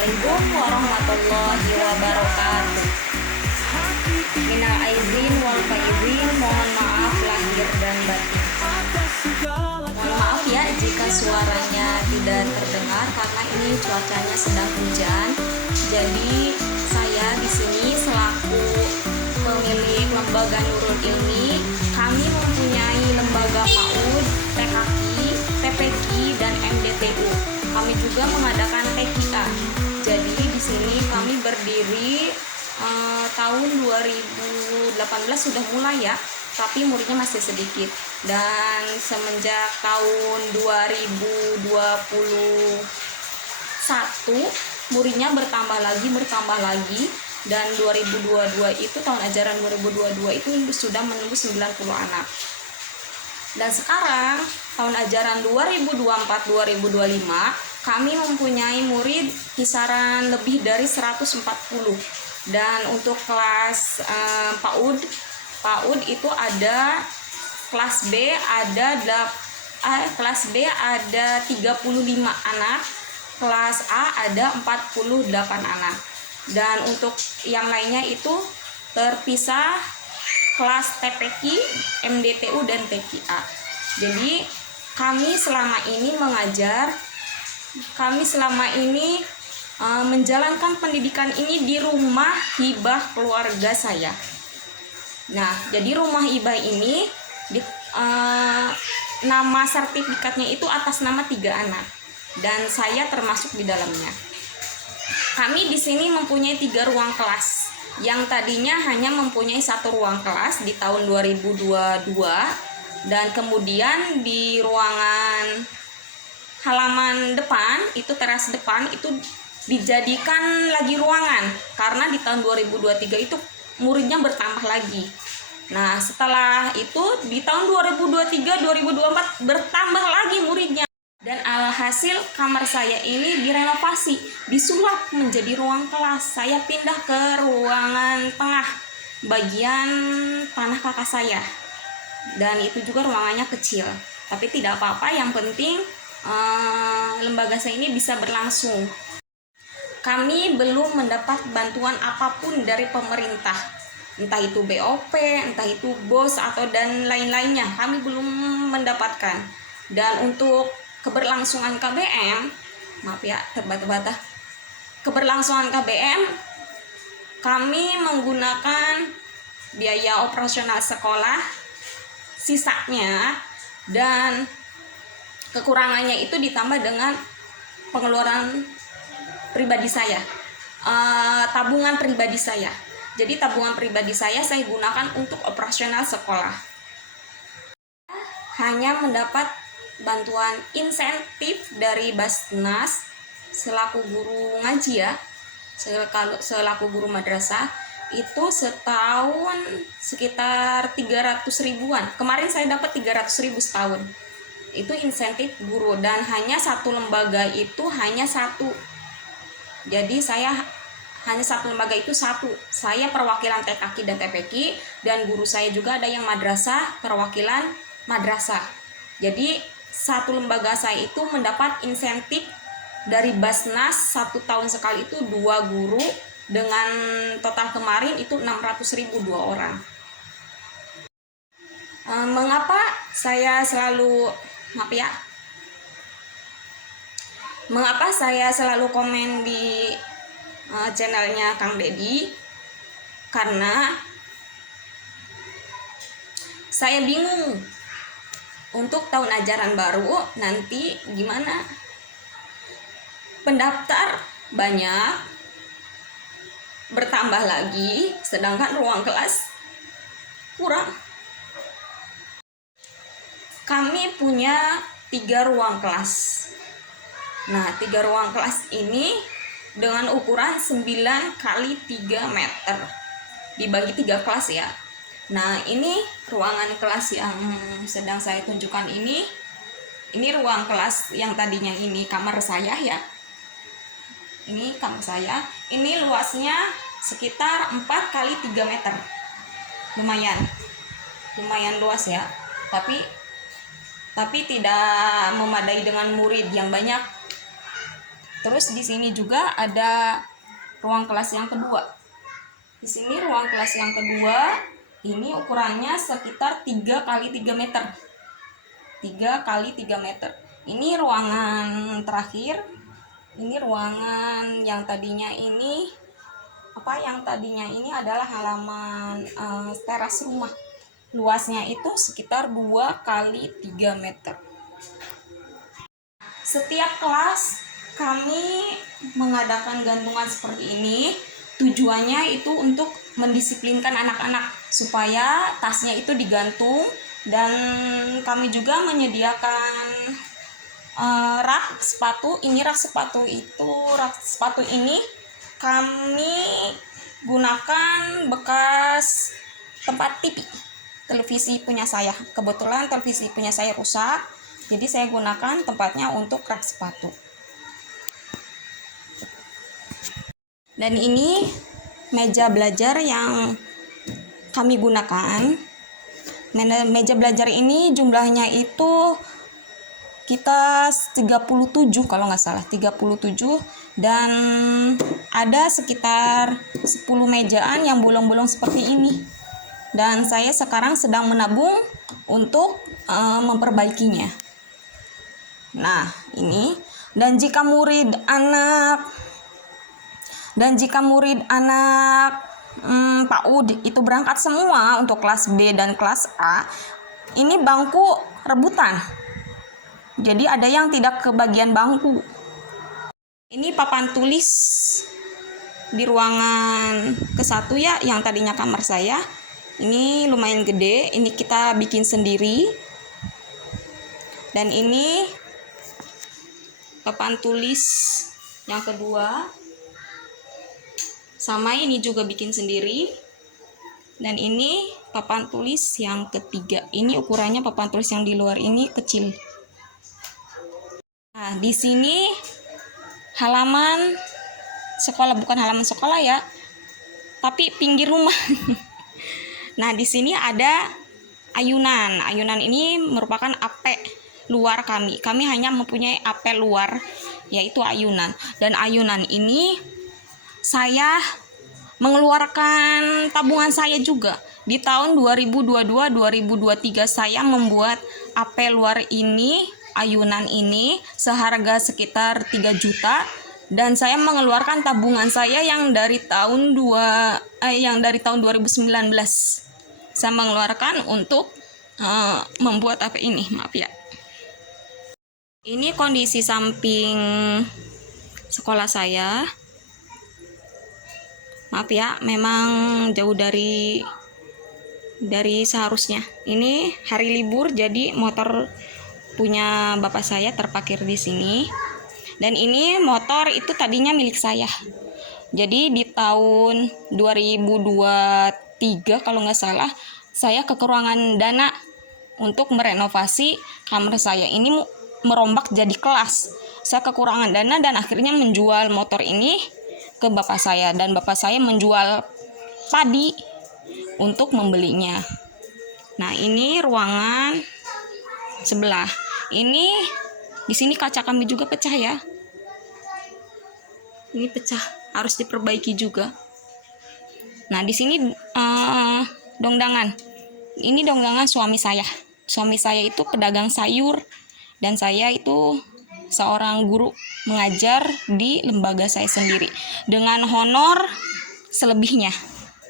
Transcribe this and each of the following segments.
Assalamualaikum warahmatullahi wabarakatuh. Minal aizin wal faizin, mohon maaf lahir dan batin. Mohon maaf ya jika suaranya tidak terdengar karena ini cuacanya sedang hujan. Jadi saya di sini selaku pemilik lembaga Nurul Ilmi, kami mempunyai lembaga PAUD, TKI, TPQ dan MDTU. Kami juga mengadakan TKA. Jadi di sini kami berdiri tahun 2018 sudah mulai ya, tapi muridnya masih sedikit. Dan semenjak tahun 2021 muridnya bertambah lagi, dan 2022 itu tahun ajaran 2022 itu sudah menembus 90 anak. Dan sekarang tahun ajaran 2024-2025 kami mempunyai murid kisaran lebih dari 140. Dan untuk kelas PAUD itu ada kelas B ada 35 anak, kelas A ada 48 anak. Dan untuk yang lainnya itu terpisah kelas TPQ, MDTU dan TKA. Jadi kami selama ini menjalankan pendidikan ini di rumah hibah keluarga saya. Nah, jadi rumah hibah ini nama sertifikatnya itu atas nama 3 anak dan saya termasuk di dalamnya. Kami di sini mempunyai 3 ruang kelas yang tadinya hanya mempunyai 1 ruang kelas di tahun 2022, dan kemudian di ruangan halaman depan itu, teras depan itu dijadikan lagi ruangan karena di tahun 2023 itu muridnya bertambah lagi. Nah, setelah itu di tahun 2023-2024 bertambah lagi muridnya. Dan alhasil kamar saya ini direnovasi, disulap menjadi ruang kelas. Saya pindah ke ruangan tengah, bagian tanah kakak saya. Dan itu juga ruangannya kecil. Tapi tidak apa-apa, yang penting lembaga saya ini bisa berlangsung. Kami belum mendapat bantuan apapun dari pemerintah, entah itu BOP, entah itu BOS atau dan lain-lainnya. Kami belum mendapatkan. Dan untuk keberlangsungan KBM, maaf ya terbata-bata, keberlangsungan KBM kami menggunakan biaya operasional sekolah sisanya, dan kekurangannya itu ditambah dengan pengeluaran pribadi saya, tabungan pribadi saya. Jadi tabungan pribadi saya gunakan untuk operasional sekolah. Hanya mendapat bantuan insentif dari Basnas selaku guru ngaji ya, selaku guru madrasah itu setahun sekitar 300 ribuan. Kemarin saya dapat 300 ribu setahun. Itu insentif guru, dan hanya 1 lembaga itu hanya 1. Jadi saya hanya 1 lembaga itu 1. Saya perwakilan TKQ dan TPQ, dan guru saya juga ada yang madrasah, perwakilan madrasah. Jadi 1 lembaga saya itu mendapat insentif dari Basnas 1 tahun sekali itu 2 guru, dengan total kemarin itu 600 ribu 2 orang. Mengapa saya selalu komen di channelnya Kang Dedi? Karena saya bingung untuk tahun ajaran baru nanti gimana. Pendaftar banyak, bertambah lagi, sedangkan ruang kelas kurang. Kami punya 3 ruang kelas. Nah, 3 ruang kelas ini dengan ukuran 9 kali 3 meter dibagi 3 kelas ya. Nah, ini ruangan kelas yang sedang saya tunjukkan ini ruang kelas yang tadinya ini kamar saya ya. Ini kamar saya. Ini luasnya sekitar 4 kali 3 meter. Lumayan luas ya. Tapi tidak memadai dengan murid yang banyak. Terus di sini juga ada ruang kelas yang kedua. Di sini ruang kelas yang kedua, ini ukurannya sekitar 3 kali 3 meter. 3 kali 3 meter. Ini ruangan terakhir. Ini ruangan yang tadinya ini adalah halaman teras rumah. Luasnya itu sekitar 2 kali 3 meter. Setiap kelas kami mengadakan gantungan seperti ini. Tujuannya itu untuk mendisiplinkan anak-anak supaya tasnya itu digantung, dan kami juga menyediakan rak sepatu. Ini rak sepatu ini kami gunakan bekas tempat televisi punya saya. Kebetulan televisi punya saya rusak, jadi saya gunakan tempatnya untuk rak sepatu. Dan ini meja belajar yang kami gunakan. Meja belajar ini jumlahnya itu kita 37 kalau nggak salah, 37, dan ada sekitar 10 mejaan yang bolong-bolong seperti ini. Dan saya sekarang sedang menabung untuk memperbaikinya. Nah, ini. Dan jika murid anak PAUD itu berangkat semua untuk kelas B dan kelas A, ini bangku rebutan. Jadi ada yang tidak kebagian bangku. Ini papan tulis di ruangan ke-1 ya, yang tadinya kamar saya. Ini lumayan gede, ini kita bikin sendiri. Dan ini papan tulis yang kedua. Sama, ini juga bikin sendiri. Dan ini papan tulis yang ketiga. Ini ukurannya papan tulis yang di luar ini kecil. Nah, di sini halaman sekolah, bukan halaman sekolah ya, tapi pinggir rumah. Nah, di sini ada ayunan. Ayunan ini merupakan apel luar kami. Kami hanya mempunyai apel luar, yaitu ayunan. Dan ayunan ini saya mengeluarkan tabungan saya juga. Di tahun 2022-2023 saya membuat apel luar ini, ayunan ini seharga sekitar 3 juta, dan saya mengeluarkan tabungan saya yang dari tahun 2019. Saya mengeluarkan untuk membuat apa ini, maaf ya. Ini kondisi samping sekolah saya. Maaf ya, memang jauh dari seharusnya. Ini hari libur, jadi motor punya bapak saya terparkir di sini. Dan ini motor itu tadinya milik saya. Jadi di tahun 2023 kalau nggak salah, saya kekurangan dana untuk merenovasi kamar saya. Ini merombak jadi kelas. Saya kekurangan dana dan akhirnya menjual motor ini ke bapak saya, dan bapak saya menjual padi untuk membelinya. Nah, ini ruangan sebelah. Ini di sini kaca kami juga pecah ya. Ini pecah, harus diperbaiki juga. Nah, di sini dongdangan. Ini dongdangan suami saya. Suami saya itu pedagang sayur, dan saya itu seorang guru mengajar di lembaga saya sendiri dengan honor selebihnya.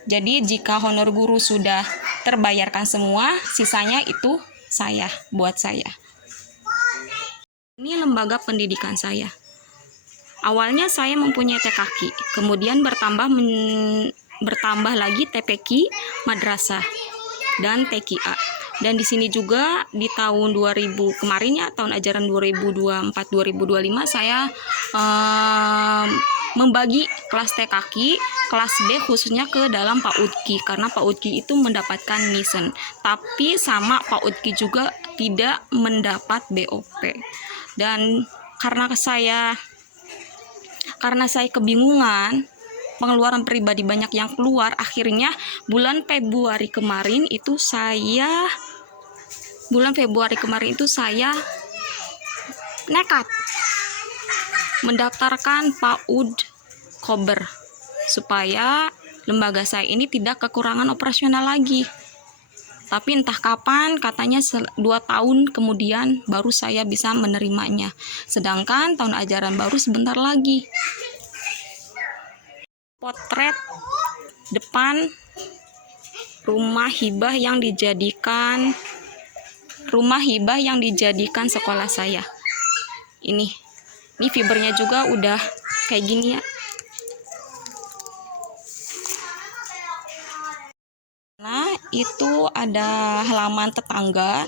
Jadi jika honor guru sudah terbayarkan semua, sisanya itu buat saya. Ini lembaga pendidikan saya. Awalnya saya mempunyai TKQ, kemudian bertambah lagi TPQ, madrasah, dan TQA. Dan di sini juga di tahun 2000 kemarin ya, tahun ajaran 2024-2025 saya membagi kelas TKQ, kelas B khususnya ke dalam PAUD-Q, karena PAUD-Q itu mendapatkan misen, tapi sama PAUD-Q juga tidak mendapat BOP. Dan karena saya kebingungan, pengeluaran pribadi banyak yang keluar, akhirnya bulan Februari kemarin itu saya nekat mendaftarkan PAUD Kober supaya lembaga saya ini tidak kekurangan operasional lagi. Tapi entah kapan, katanya 2 tahun kemudian baru saya bisa menerimanya. Sedangkan tahun ajaran baru sebentar lagi. Potret depan rumah hibah yang dijadikan sekolah saya. Ini fibernya juga udah kayak gini ya. Nah, itu ada halaman tetangga.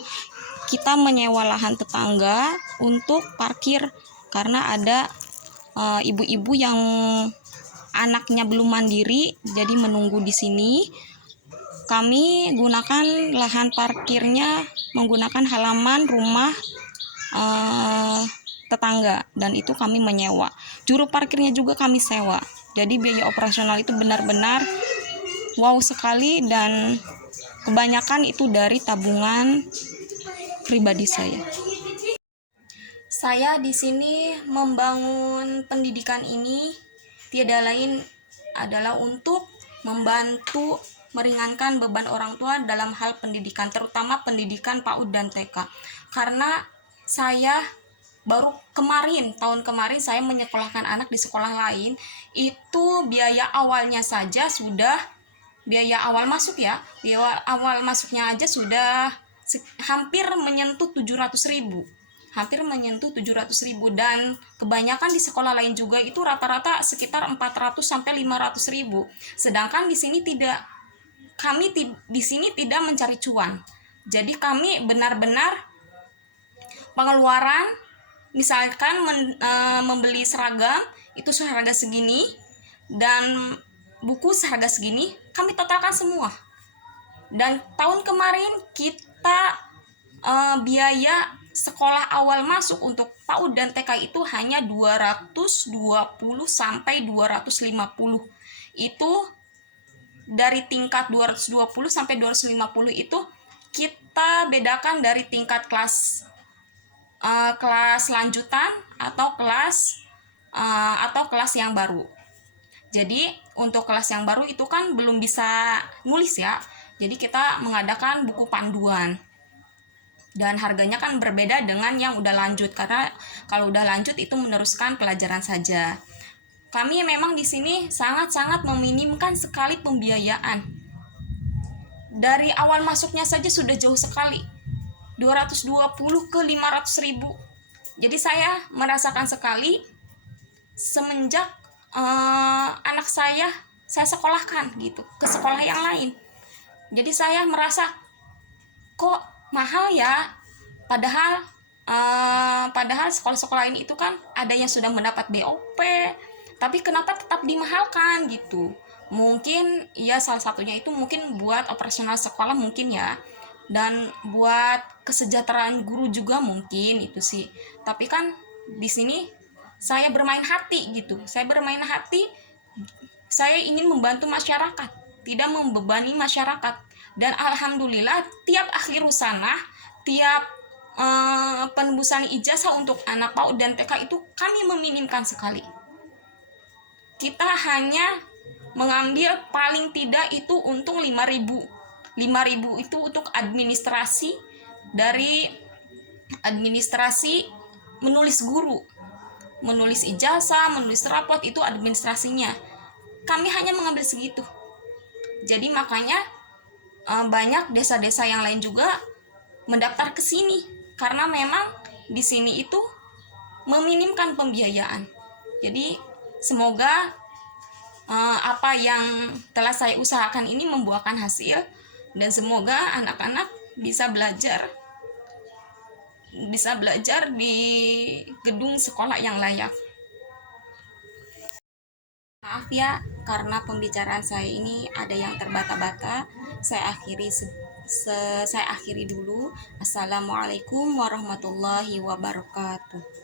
Kita menyewa lahan tetangga untuk parkir karena ada ibu-ibu yang anaknya belum mandiri, jadi menunggu di sini. Kami gunakan lahan parkirnya menggunakan halaman rumah tetangga, dan itu kami menyewa. Juru parkirnya juga kami sewa. Jadi biaya operasional itu benar-benar wow sekali, dan kebanyakan itu dari tabungan pribadi saya. Saya di sini membangun pendidikan ini tiada lain adalah untuk membantu meringankan beban orang tua dalam hal pendidikan, terutama pendidikan PAUD dan TK. Karena saya baru tahun kemarin saya menyekolahkan anak di sekolah lain, itu biaya awalnya saja sudah, biaya awal masuknya aja sudah hampir menyentuh 700.000. Dan kebanyakan di sekolah lain juga itu rata-rata sekitar 400 sampai 500.000. Sedangkan di sini kami di sini tidak mencari cuan. Jadi kami benar-benar pengeluaran, misalkan membeli seragam itu seharga segini dan buku seharga segini, kami totalkan semua. Dan tahun kemarin kita biaya sekolah awal masuk untuk PAUD dan TK itu hanya 220 sampai 250. Itu dari tingkat 220 sampai 250 itu kita bedakan dari tingkat kelas lanjutan atau kelas yang baru. Jadi untuk kelas yang baru itu kan belum bisa nulis ya. Jadi kita mengadakan buku panduan. Dan harganya kan berbeda dengan yang udah lanjut, karena kalau udah lanjut itu meneruskan pelajaran saja. Kami memang di sini sangat-sangat meminimkan sekali pembiayaan. Dari awal masuknya saja sudah jauh sekali, 220 ke 500.000. Jadi saya merasakan sekali semenjak anak saya sekolahkan gitu ke sekolah yang lain. Jadi saya merasa kok mahal ya, padahal sekolah-sekolah ini itu kan ada yang sudah mendapat BOP, tapi kenapa tetap dimahalkan gitu. Mungkin ya salah satunya itu mungkin buat operasional sekolah mungkin ya, dan buat kesejahteraan guru juga mungkin itu sih. Tapi kan di sini saya bermain hati gitu. Saya ingin membantu masyarakat, tidak membebani masyarakat. Dan alhamdulillah tiap akhir usanah, tiap penembusan ijazah untuk anak PAUD dan TK itu kami meminimkan sekali. Kita hanya mengambil paling tidak itu untung 5.000 itu untuk administrasi, dari administrasi menulis guru, menulis ijazah, menulis rapot, itu administrasinya. Kami hanya mengambil segitu. Jadi makanya banyak desa-desa yang lain juga mendaftar ke sini, karena memang di sini itu meminimkan pembiayaan. Jadi semoga apa yang telah saya usahakan ini membuahkan hasil, dan semoga anak-anak bisa belajar di gedung sekolah yang layak. Maaf ya, karena pembicaraan saya ini ada yang terbata-bata. Saya akhiri dulu. Assalamualaikum warahmatullahi wabarakatuh.